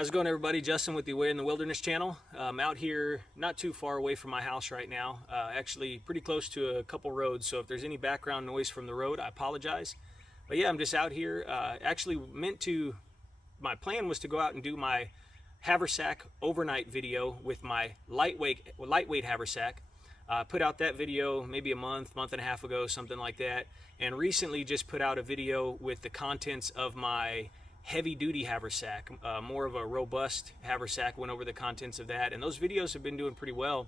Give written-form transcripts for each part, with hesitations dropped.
How's it going, everybody? Justin with the Way in the Wilderness channel. I'm out here not too far away from my house right now, actually pretty close to a couple roads, so if there's any background noise from the road, I apologize. But yeah, I'm just out here. My plan was to go out and do my haversack overnight video with my lightweight haversack. Put out that video maybe a month and a half ago, something like that, and recently just put out a video with the contents of my heavy-duty haversack, more of a robust haversack. Went over the contents of that, and those videos have been doing pretty well,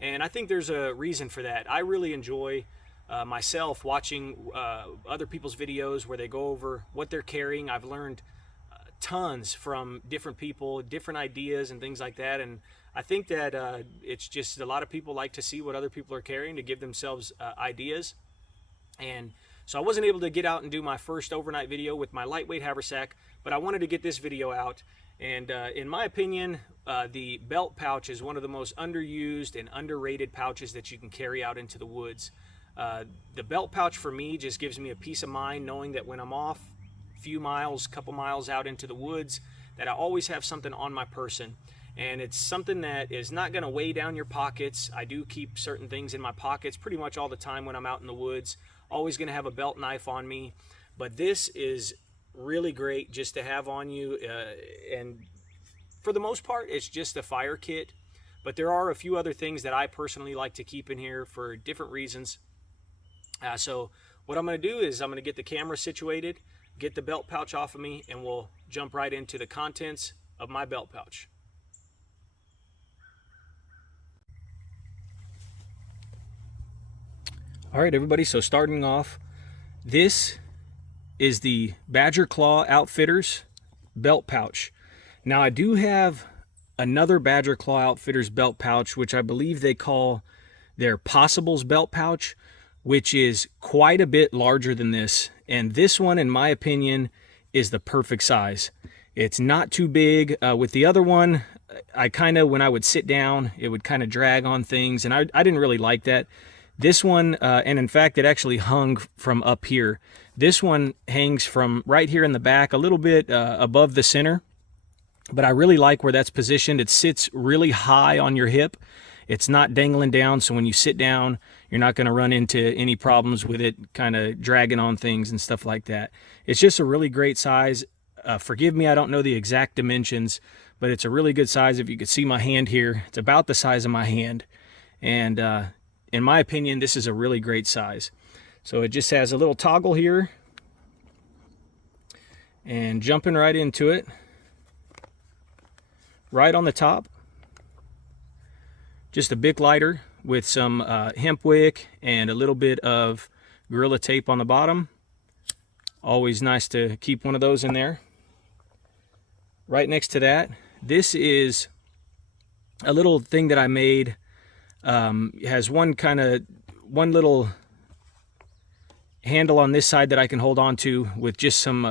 and I think there's a reason for that. I really enjoy myself watching other people's videos where they go over what they're carrying. I've learned tons from different people, different ideas and things like that, and I think that it's just a lot of people like to see what other people are carrying to give themselves ideas. And so I wasn't able to get out and do my first overnight video with my lightweight haversack, but I wanted to get this video out. And in my opinion, the belt pouch is one of the most underused and underrated pouches that you can carry out into the woods. The belt pouch for me just gives me a peace of mind knowing that when I'm off a few miles, couple miles out into the woods, that I always have something on my person. And it's something that is not going to weigh down your pockets. I do keep certain things in my pockets pretty much all the time when I'm out in the woods. Always going to have a belt knife on me, but this is really great just to have on you, and for the most part it's just a fire kit, but there are a few other things that I personally like to keep in here for different reasons. So what I'm going to do is I'm going to get the camera situated, get the belt pouch off of me, and we'll jump right into the contents of my belt pouch. All right, everybody, so starting off, this is the Badger Claw Outfitters belt pouch. Now, I do have another Badger Claw Outfitters belt pouch, which I believe they call their Possibles belt pouch, which is quite a bit larger than this. And this one, in my opinion, is the perfect size. It's not too big. With the other one, when I would sit down, it would kind of drag on things, and I didn't really like that. This one, and in fact, it actually hung from up here. This one hangs from right here in the back, a little bit above the center, but I really like where that's positioned. It sits really high on your hip. It's not dangling down, so when you sit down, you're not going to run into any problems with it kind of dragging on things and stuff like that. It's just a really great size. Forgive me, I don't know the exact dimensions, but it's a really good size. If you could see my hand here, it's about the size of my hand, and in my opinion, this is a really great size. So it just has a little toggle here, and jumping right into it, right on the top, just a Bic lighter with some hemp wick and a little bit of Gorilla Tape on the bottom. Always nice to keep one of those in there. Right next to that, this is a little thing that I made. It has one little handle on this side that I can hold on to with just some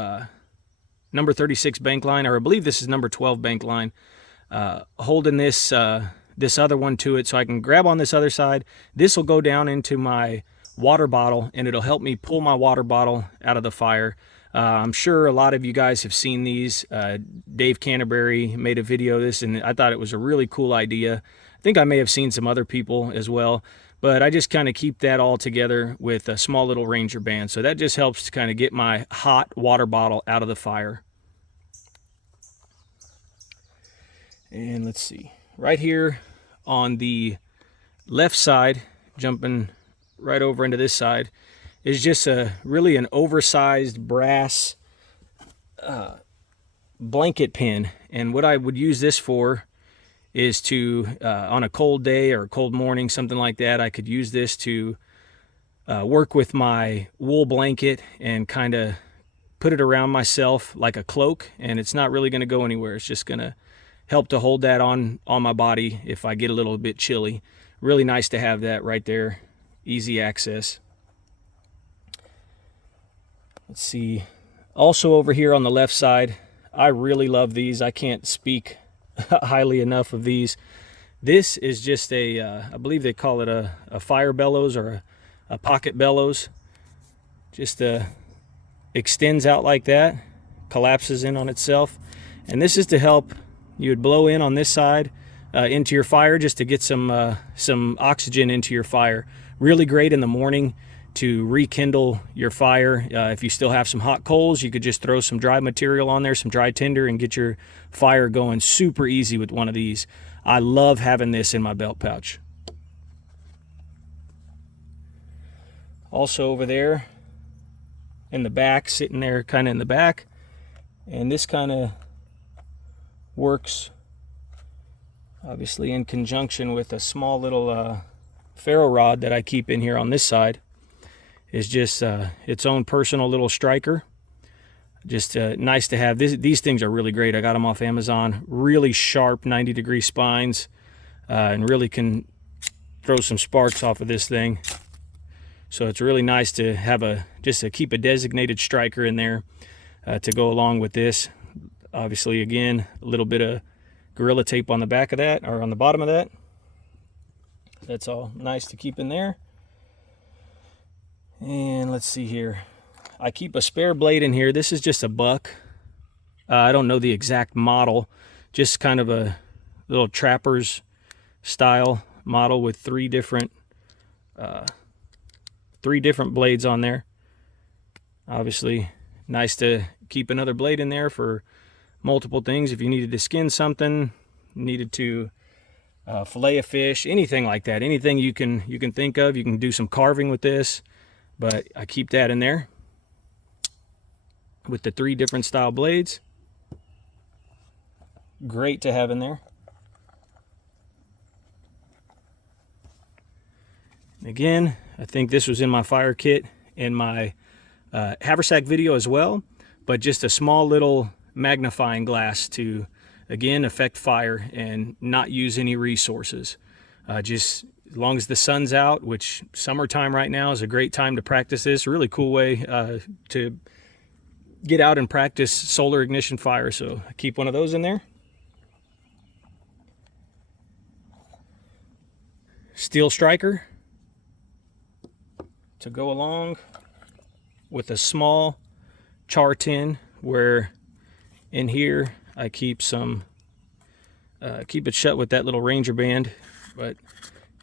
number 36 bank line, or I believe this is number 12 bank line, holding this other one to it, so I can grab on this other side. This will go down into my water bottle, and it'll help me pull my water bottle out of the fire. I'm sure a lot of you guys have seen these. Dave Canterbury made a video of this, and I thought it was a really cool idea. I think I may have seen some other people as well, but I just kind of keep that all together with a small little Ranger band. So that just helps to kind of get my hot water bottle out of the fire. And let's see, right here on the left side, jumping right over into this side, is just really an oversized brass blanket pin. And what I would use this for is to, on a cold day or a cold morning, something like that, I could use this to work with my wool blanket and kind of put it around myself like a cloak, and it's not really going to go anywhere. It's just going to help to hold that on my body if I get a little bit chilly. Really nice to have that right there, easy access. Let's see, also over here on the left side, I really love these. I can't speak highly enough of these. This is just I believe they call it a fire bellows or a pocket bellows. Just extends out like that, collapses in on itself. And this is to help You would blow in on this side into your fire just to get some oxygen into your fire. Really great in the morning to rekindle your fire. If you still have some hot coals, you could just throw some dry material on there, some dry tinder, and get your fire going super easy with one of these. I love having this in my belt pouch. Also over there in the back, sitting there kind of in the back, and this kind of works obviously in conjunction with a small little ferro rod that I keep in here on this side. Is just its own personal little striker. Just nice to have. These things are really great. I got them off Amazon. Really sharp 90-degree spines, and really can throw some sparks off of this thing. So it's really nice to have keep a designated striker in there to go along with this. Obviously, again, a little bit of Gorilla Tape on the back of that, or on the bottom of that. That's all nice to keep in there. And let's see here. I keep a spare blade in here. This is just a buck. I don't know the exact model. Just kind of a little trapper's style model with three different blades on there. Obviously, nice to keep another blade in there for multiple things. If you needed to skin something, needed to fillet a fish, anything like that. Anything you can think of. You can do some carving with this. But I keep that in there with the three different style blades. Great to have in there. Again, I think this was in my fire kit in my haversack video as well, but just a small little magnifying glass to, again, affect fire and not use any resources. Just as long as the sun's out, which summertime right now is a great time to practice this. Really cool way to get out and practice solar ignition fire. So I keep one of those in there. Steel striker to go along with a small char tin, where in here I keep some, keep it shut with that little Ranger band, but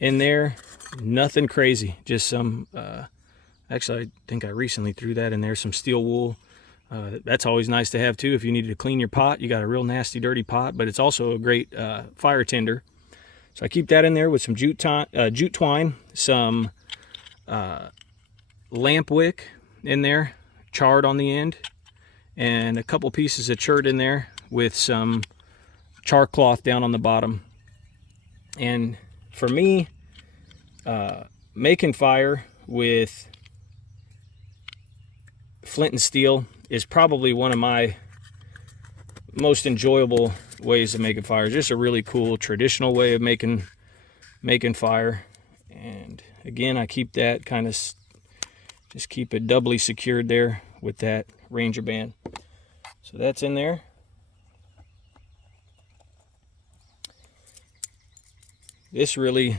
in there, nothing crazy, just some, actually I think I recently threw that in there, some steel wool. That's always nice to have too if you needed to clean your pot. You got a real nasty dirty pot, but it's also a great fire tinder. So I keep that in there with some jute twine, some lamp wick in there, charred on the end, and a couple pieces of chert in there with some char cloth down on the bottom. And for me, making fire with flint and steel is probably one of my most enjoyable ways of making fire. Just a really cool traditional way of making fire. And again, I keep that kind of, just keep it doubly secured there with that Ranger band. So that's in there. This really,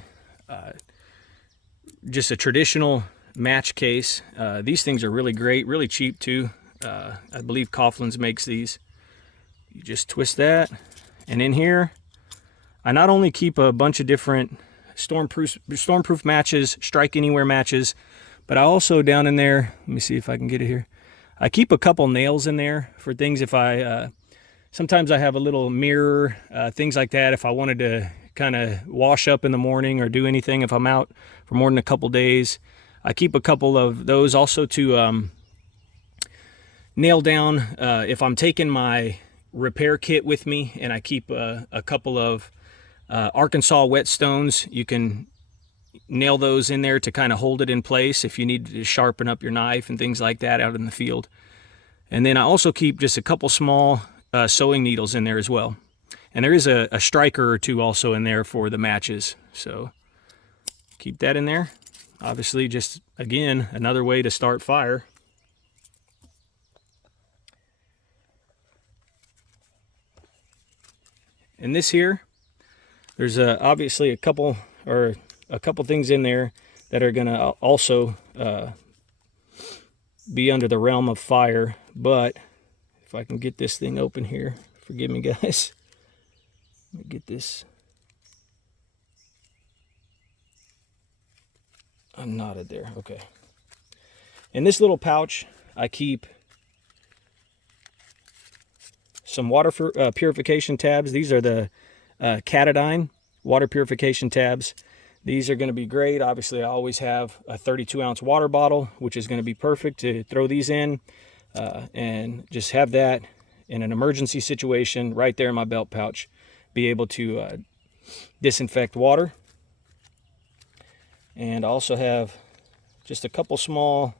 just a traditional match case. These things are really great, really cheap too. I believe Coughlin's makes these. You just twist that, and in here, I not only keep a bunch of different stormproof matches, strike anywhere matches, but I also down in there, let me see if I can get it here. I keep a couple nails in there for things if I, sometimes I have a little mirror, things like that. If I wanted to kind of wash up in the morning or do anything, if I'm out for more than a couple days, I keep a couple of those also to nail down if I'm taking my repair kit with me, and I keep a couple of Arkansas whetstones. You can nail those in there to kind of hold it in place if you need to sharpen up your knife and things like that out in the field. And then I also keep just a couple small sewing needles in there as well. And there is a striker or two also in there for the matches. So keep that in there. Obviously, just again, another way to start fire. And this here, there's obviously a couple things in there that are going to also be under the realm of fire. But if I can get this thing open here, forgive me guys. Let me get this unknotted there. Okay. In this little pouch, I keep some water purification tabs. These are the Cordage water purification tabs. These are going to be great. Obviously, I always have a 32-ounce water bottle, which is going to be perfect to throw these in, and just have that in an emergency situation right there in my belt pouch. Be able to disinfect water. And I also have just a couple small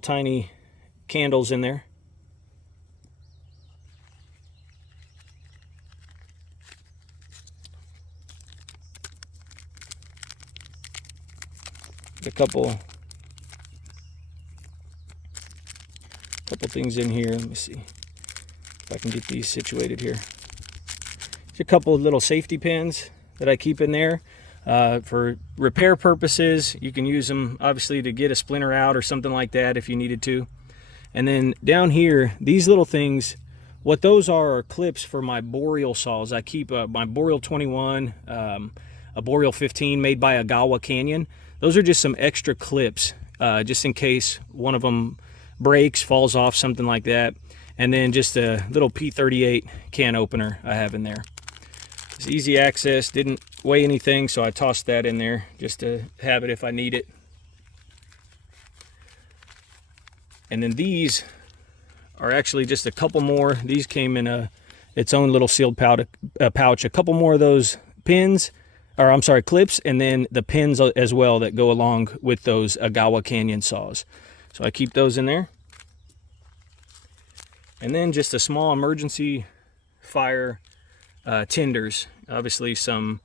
tiny candles in there. A couple things in here. Let me see if I can get these situated here. There's a couple of little safety pins that I keep in there for repair purposes. You can use them obviously to get a splinter out or something like that if you needed to. And then down here, these little things, what those are clips for my boreal saws. I keep my Boreal 21, a Boreal 15 made by Agawa Canyon. Those are just some extra clips, just in case one of them breaks, falls off, something like that. And then just a little P38 can opener I have in there. It's easy access, didn't weigh anything, so I tossed that in there just to have it if I need it. And then these are actually just a couple more. These came in its own little sealed pouch. A couple more of those pins, or I'm sorry, clips, and then the pins as well that go along with those Agawa Canyon saws. So I keep those in there. And then just a small emergency fire tinders. Obviously some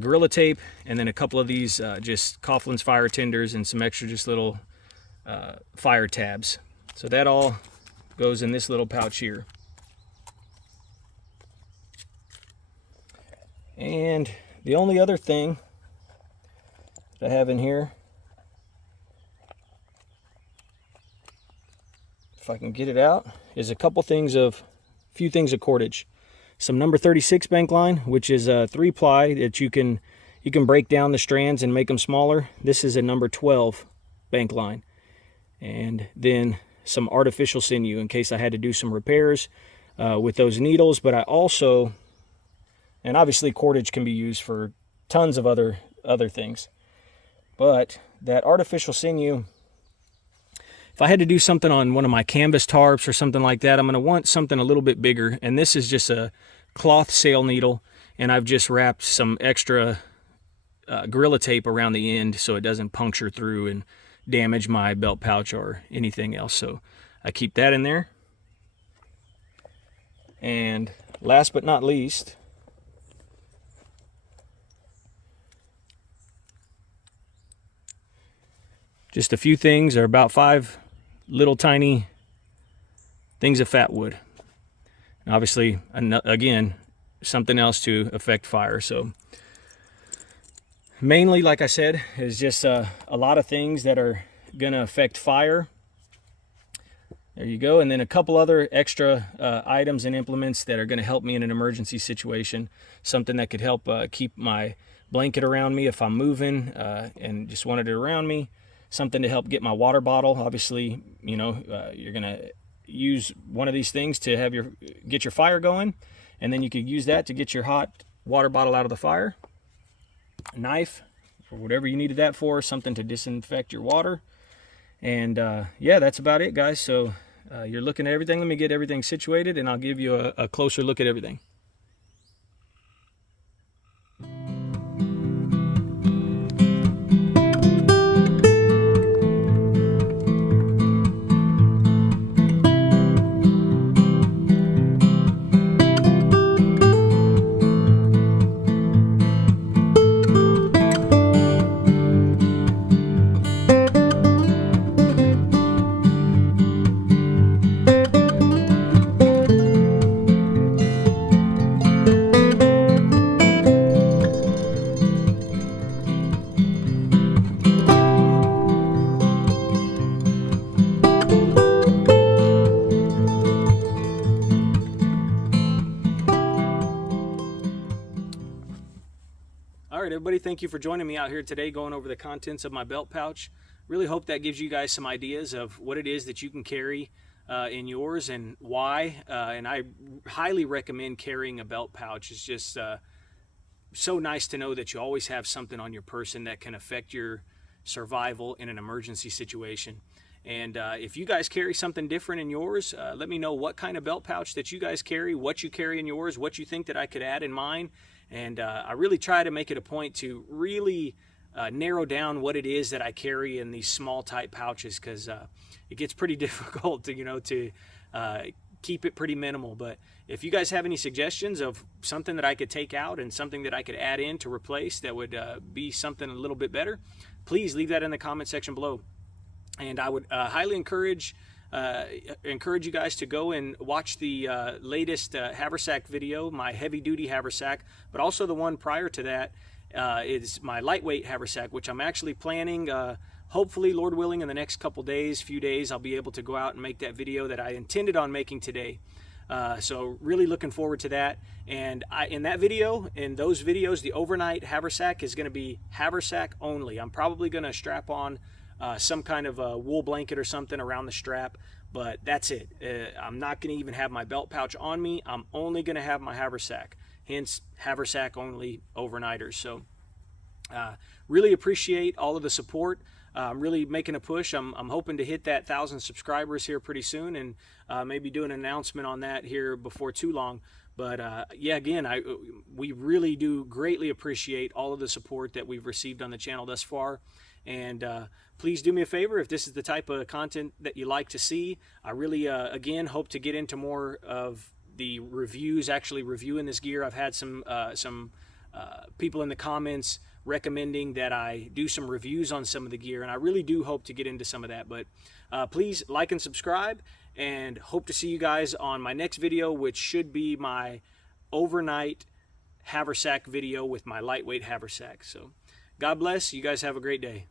Gorilla Tape, and then a couple of these just Coughlin's fire tinders, and some extra just little fire tabs. So that all goes in this little pouch here. And the only other thing that I have in here, if I can get it out, is a few things of cordage. Some number 36 bank line, which is a 3-ply that you can break down the strands and make them smaller. This is a number 12 bank line. And then some artificial sinew in case I had to do some repairs with those needles. But I also, and obviously cordage can be used for tons of other things. But that artificial sinew, if I had to do something on one of my canvas tarps or something like that, I'm going to want something a little bit bigger. And this is just a cloth sail needle, and I've just wrapped some extra Gorilla Tape around the end so it doesn't puncture through and damage my belt pouch or anything else. So I keep that in there. And last but not least, just a few things, or about 5 little tiny things of fat wood. And obviously, again, something else to affect fire. So mainly, like I said, is just a lot of things that are going to affect fire. There you go. And then a couple other extra items and implements that are going to help me in an emergency situation. Something that could help keep my blanket around me if I'm moving and just wanted it around me. Something to help get my water bottle. Obviously, you know, you're going to use one of these things to have get your fire going. And then you could use that to get your hot water bottle out of the fire. A knife, or whatever you needed that for. Something to disinfect your water. And yeah, that's about it, guys. So you're looking at everything. Let me get everything situated, and I'll give you a closer look at everything. everybody, thank you for joining me out here today going over the contents of my belt pouch. Really hope that gives you guys some ideas of what it is that you can carry in yours and why. And I highly recommend carrying a belt pouch. It's just so nice to know that you always have something on your person that can affect your survival in an emergency situation. And if you guys carry something different in yours, let me know what kind of belt pouch that you guys carry, what you carry in yours, what you think that I could add in mine. And I really try to make it a point to really narrow down what it is that I carry in these small type pouches, because it gets pretty difficult to keep it pretty minimal. But if you guys have any suggestions of something that I could take out and something that I could add in to replace that would be something a little bit better, please leave that in the comment section below. And I would highly encourage you guys to go and watch the latest haversack video, my heavy duty haversack, but also the one prior to that is my lightweight haversack, which I'm actually planning, hopefully, Lord willing, in the next few days, I'll be able to go out and make that video that I intended on making today. So really looking forward to that. And in that video, in those videos, the overnight haversack is going to be haversack only. I'm probably going to strap on some kind of a wool blanket or something around the strap, but that's it. I'm not going to even have my belt pouch on me. I'm only going to have my haversack, hence haversack only overnighters. So really appreciate all of the support. I'm really making a push. I'm hoping to hit that 1,000 subscribers here pretty soon, and maybe do an announcement on that here before too long. But yeah, again, we really do greatly appreciate all of the support that we've received on the channel thus far. And please do me a favor, if this is the type of content that you like to see. I really, again, hope to get into more of the reviews, actually reviewing this gear. I've had some people in the comments recommending that I do some reviews on some of the gear, and I really do hope to get into some of that. But please like and subscribe, and hope to see you guys on my next video, which should be my overnight haversack video with my lightweight haversack. So God bless. You guys have a great day.